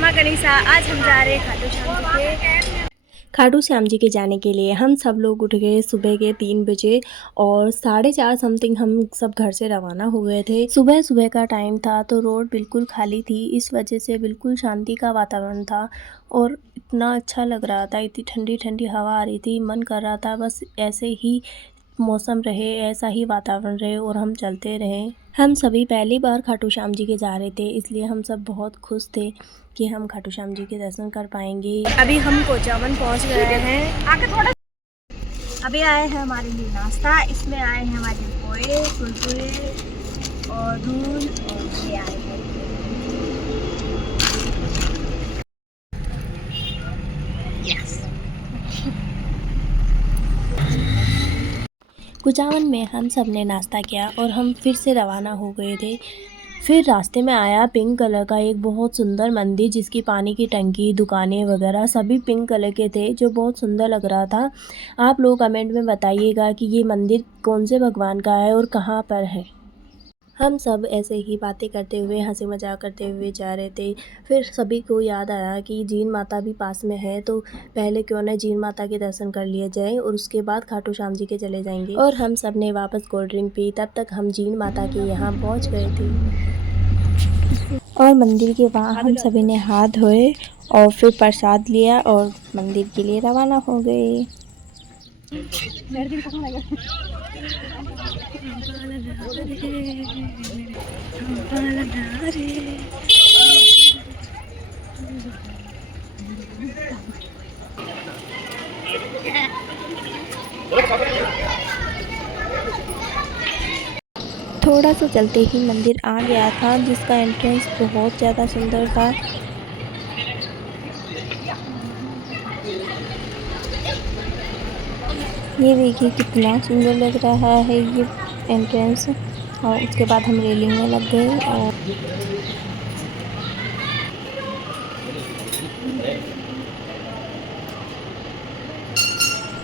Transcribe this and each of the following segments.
क्षमा गणेशा। आज हम जा रहे हैं खाटू श्याम जी के जाने के लिए। हम सब लोग उठ गए सुबह के 3 बजे और 4:30 समथिंग हम सब घर से रवाना हो गए थे। सुबह सुबह का टाइम था तो रोड बिल्कुल खाली थी, इस वजह से बिल्कुल शांति का वातावरण था और इतना अच्छा लग रहा था। इतनी ठंडी ठंडी हवा आ रही थी, मन कर रहा था बस ऐसे ही मौसम रहे, ऐसा ही वातावरण रहे और हम चलते रहें। हम सभी पहली बार खाटू श्याम जी के जा रहे थे, इसलिए हम सब बहुत खुश थे कि हम खाटू श्याम जी के दर्शन कर पाएंगे। अभी हम कोचावन पहुंच गए हैं। अभी आए हैं हमारे लिए नाश्ता। इसमें आए हैं हमारे पोहे, कुरकुरे और दूध और ये आए हैं। कुचावन में हम सब ने नाश्ता किया और हम फिर से रवाना हो गए थे। फिर रास्ते में आया पिंक कलर का एक बहुत सुंदर मंदिर, जिसकी पानी की टंकी, दुकानें वगैरह सभी पिंक कलर के थे, जो बहुत सुंदर लग रहा था। आप लोग कमेंट में बताइएगा कि ये मंदिर कौन से भगवान का है और कहाँ पर है। हम सब ऐसे ही बातें करते हुए, हंसी मजाक करते हुए जा रहे थे। फिर सभी को याद आया कि जीन माता भी पास में है, तो पहले क्यों ना जीन माता के दर्शन कर लिए जाए और उसके बाद खाटू श्याम जी के चले जाएंगे। और हम सब ने वापस कोल्ड ड्रिंक पी। तब तक हम जीन माता के यहाँ पहुँच गए थे और मंदिर के वहाँ हम सभी ने हाथ धोए और फिर प्रसाद लिया और मंदिर के लिए रवाना हो गए। थोड़ा सा चलते ही मंदिर आ गया था, जिसका एंट्रेंस बहुत ज़्यादा सुंदर था। ये देखिए कितना सुंदर लग रहा है ये एंट्रेंस। और उसके बाद हम रेलिंग में लग गए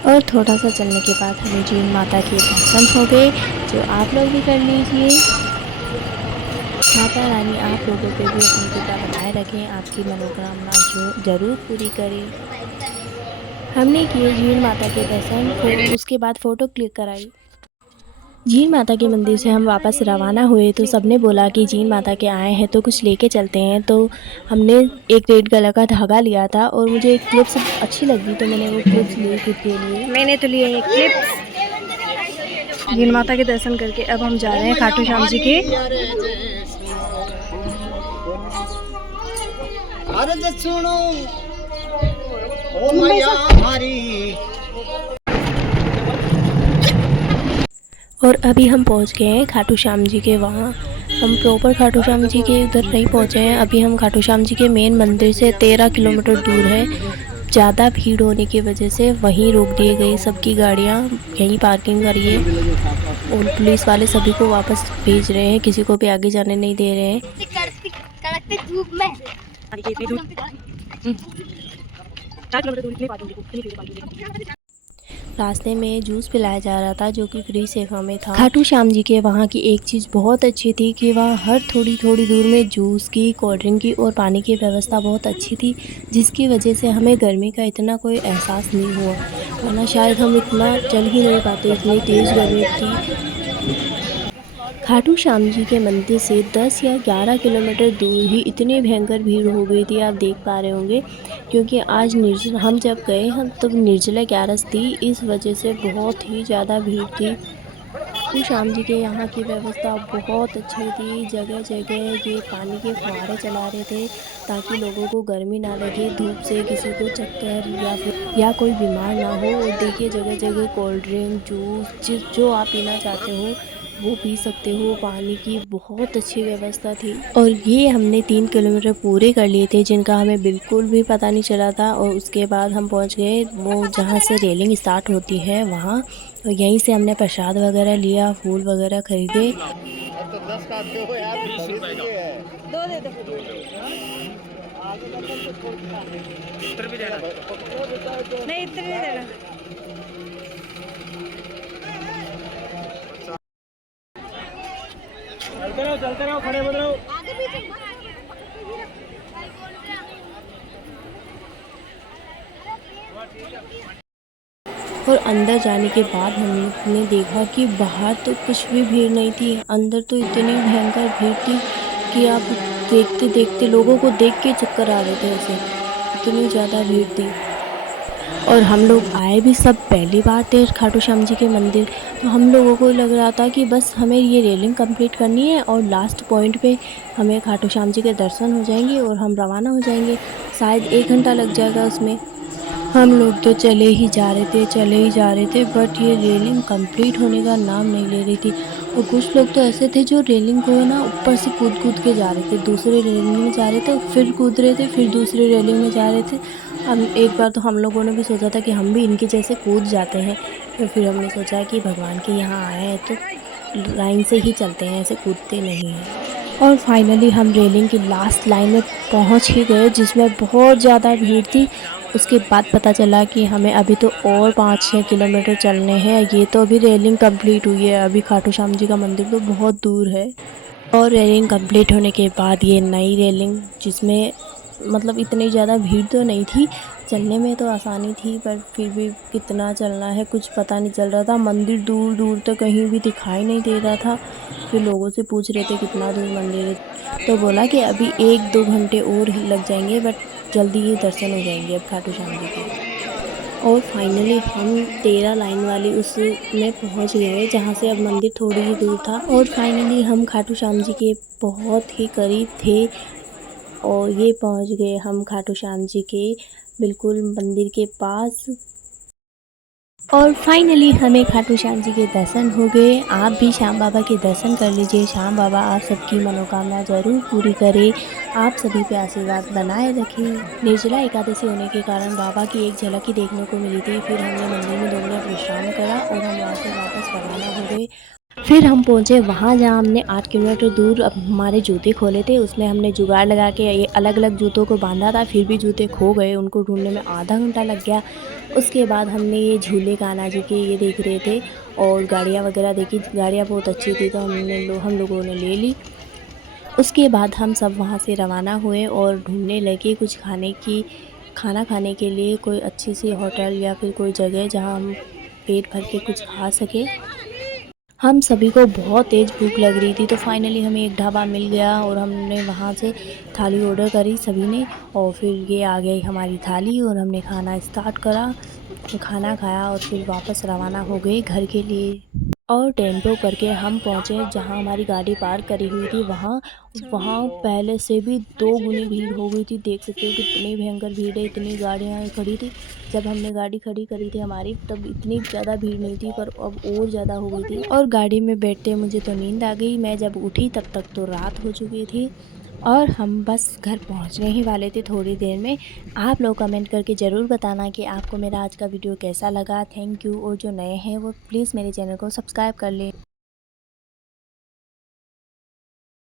और थोड़ा सा चलने के बाद हमें जीन माता के दर्शन हो गए, जो आप लोग भी कर लीजिए। माता रानी आप लोगों पे भी अपनी कृपा बनाए रखें, आपकी मनोकामना जो ज़रूर पूरी करें। हमने किए जीन माता के दर्शन, फिर उसके बाद फ़ोटो क्लिक कराई। जीन माता के मंदिर से हम वापस रवाना हुए तो सबने बोला कि जीन माता के आए हैं तो कुछ लेके चलते हैं, तो हमने एक रेड कलर का धागा लिया था और मुझे एक क्लिप्स अच्छी लगी तो मैंने वो क्लिप्स ली खुद के लिए। मैंने तो लिए एक क्लिप्स। जीन माता के दर्शन करके अब हम जा रहे हैं खाटू श्याम जी के। और अभी हम पहुंच गए हैं खाटू श्याम जी के वहाँ। हम प्रॉपर खाटू श्याम जी के उधर नहीं पहुंचे हैं, अभी हम खाटू श्याम जी के मेन मंदिर से 13 किलोमीटर दूर है। ज़्यादा भीड़ होने की वजह से वहीं रोक दिए गई सबकी गाड़ियाँ, यहीं पार्किंग करिए। और पुलिस वाले सभी को वापस भेज रहे हैं, किसी को भी आगे जाने नहीं दे रहे हैं। रास्ते में जूस पिलाया जा रहा था जो कि फ्री सेवा में था। खाटू श्याम जी के वहाँ की एक चीज़ बहुत अच्छी थी कि वहाँ हर थोड़ी थोड़ी दूर में जूस की, कोल्ड ड्रिंक की और पानी की व्यवस्था बहुत अच्छी थी, जिसकी वजह से हमें गर्मी का इतना कोई एहसास नहीं हुआ, वरना शायद हम इतना चल ही नहीं पाते, इतनी तेज़ गर्मी थी। खाटू श्याम जी के मंदिर से 10 या 11 किलोमीटर दूर ही इतनी भयंकर भीड़ हो गई थी, आप देख पा रहे होंगे, क्योंकि आज निर्जला हम जब गए हम तब निर्जला 11 थी, इस वजह से बहुत ही ज़्यादा भीड़ थी। खाटू श्याम जी के यहाँ की व्यवस्था बहुत अच्छी थी, जगह जगह ये पानी के फुहारे चला रहे थे ताकि लोगों को गर्मी ना लगे धूप से, किसी को चक्कर या कोई बीमार ना हो। और देखिए जगह जगह कोल्ड ड्रिंक, जूस जो आप पीना चाहते हो वो पी सकते हो, पानी की बहुत अच्छी व्यवस्था थी। और ये हमने 3 किलोमीटर पूरे कर लिए थे, जिनका हमें बिल्कुल भी पता नहीं चला था। और उसके बाद हम पहुंच गए वो जहाँ से रेलिंग स्टार्ट होती है वहाँ, और यहीं से हमने प्रसाद वगैरह लिया, फूल वगैरह खरीदे। चलते रहो खड़े मत रहो। और अंदर जाने के बाद हमने देखा कि बाहर तो कुछ भी भीड़ नहीं थी, अंदर तो इतनी भयंकर भीड़ थी कि आप देखते-देखते लोगों को देख के चक्कर आ रहे थे ऐसे, इतनी ज़्यादा भीड़ थी। और हम लोग आए भी सब पहली बार थे खाटू श्याम जी के मंदिर, तो हम लोगों को लग रहा था कि बस हमें ये रेलिंग कंप्लीट करनी है और लास्ट पॉइंट पे हमें खाटू श्याम जी के दर्शन हो जाएंगे और हम रवाना हो जाएंगे। शायद 1 घंटा लग जाएगा उसमें। हम लोग तो चले ही जा रहे थे, चले ही जा रहे थे, बट ये रेलिंग कंप्लीट होने का नाम नहीं ले रही थी। और कुछ लोग तो ऐसे थे जो रेलिंग को ना ऊपर से कूद-कूद के जा रहे थे, दूसरे रेलिंग में जा रहे थे, फिर कूद रहे थे, फिर दूसरे रेलिंग में जा रहे थे। अब एक बार तो हम लोगों ने भी सोचा था कि हम भी इनके जैसे कूद जाते हैं, तो फिर हमने सोचा कि भगवान के यहाँ आए हैं तो लाइन से ही चलते हैं, ऐसे कूदते नहीं हैं। और फाइनली हम रेलिंग की लास्ट लाइन में पहुंच ही गए, जिसमें बहुत ज़्यादा भीड़ थी। उसके बाद पता चला कि हमें अभी तो और 5-6 किलोमीटर चलने हैं। ये तो अभी रेलिंग कंप्लीट हुई है, अभी खाटू श्याम जी का मंदिर तो बहुत दूर है। और रेलिंग कंप्लीट होने के बाद ये नई रेलिंग, जिसमें मतलब इतनी ज़्यादा भीड़ तो नहीं थी, चलने में तो आसानी थी, पर फिर भी कितना चलना है कुछ पता नहीं चल रहा था। मंदिर दूर दूर तक कहीं भी दिखाई नहीं दे रहा था। फिर लोगों से पूछ रहे थे कितना दूर मंदिर है, तो बोला कि अभी 1-2 घंटे और ही लग जाएंगे, बट जल्दी ही दर्शन हो जाएंगे अब खाटू श्याम जी के। और फाइनली हम 13 लाइन वाली उसमें पहुंच गए, जहां से अब मंदिर थोड़ी ही दूर था। और फाइनली हम खाटू श्याम जी के बहुत ही करीब थे और ये पहुंच गए हम खाटू श्याम जी के बिल्कुल मंदिर के पास। और फाइनली हमें खाटू श्याम जी के दर्शन हो गए। आप भी श्याम बाबा के दर्शन कर लीजिए। श्याम बाबा आप सबकी मनोकामना ज़रूर पूरी करें, आप सभी पे आशीर्वाद बनाए रखें। निर्जला एकादशी होने के कारण बाबा की एक झलक ही देखने को मिली थी। फिर हमने मंदिर में 2 मिनट विश्राम करा और हम वहाँ से वापस रवाना हो गए। फिर हम पहुँचे वहाँ जहाँ हमने 8 किलोमीटर दूर अब हमारे जूते खोले थे। उसमें हमने जुगाड़ लगा के ये अलग-अलग जूतों को बाँधा था, फिर भी जूते खो गए, उनको ढूँढने में आधा घंटा लग गया। उसके बाद हमने ये झूले कान्हा जी के ये देख रहे थे और गाड़ियाँ वगैरह देखी, गाड़ियाँ बहुत अच्छी थी तो हम लोगों ने ले ली। उसके बाद हम सब वहाँ से रवाना हुए और ढूँढने लगे कुछ खाना खाने के लिए कोई अच्छी सी होटल या फिर कोई जगह जहाँ हम पेट भर के कुछ खा सकें। हम सभी को बहुत तेज़ भूख लग रही थी, तो फाइनली हमें एक ढाबा मिल गया और हमने वहाँ से थाली ऑर्डर करी सभी ने। और फिर ये आ गई हमारी थाली और हमने खाना स्टार्ट करा, खाना खाया और फिर वापस रवाना हो गए घर के लिए। और टेम्पो करके हम पहुँचे जहाँ हमारी गाड़ी पार्क करी हुई थी वहाँ। वहाँ पहले से भी 2 गुनी भीड़ हो गई थी। देख सकते हो कितनी भयंकर भीड़ है, इतनी गाड़ियाँ खड़ी थी। जब हमने गाड़ी खड़ी करी थी हमारी, तब इतनी ज़्यादा भीड़ नहीं थी, पर अब और ज़्यादा हो गई थी। और गाड़ी में बैठते मुझे तो नींद आ गई। मैं जब उठी तब तक तो रात हो चुकी थी और हम बस घर पहुंचने ही वाले थे थोड़ी देर में। आप लोग कमेंट करके ज़रूर बताना कि आपको मेरा आज का वीडियो कैसा लगा। Thank you. और जो नए हैं वो प्लीज़ मेरे चैनल को सब्सक्राइब कर लें।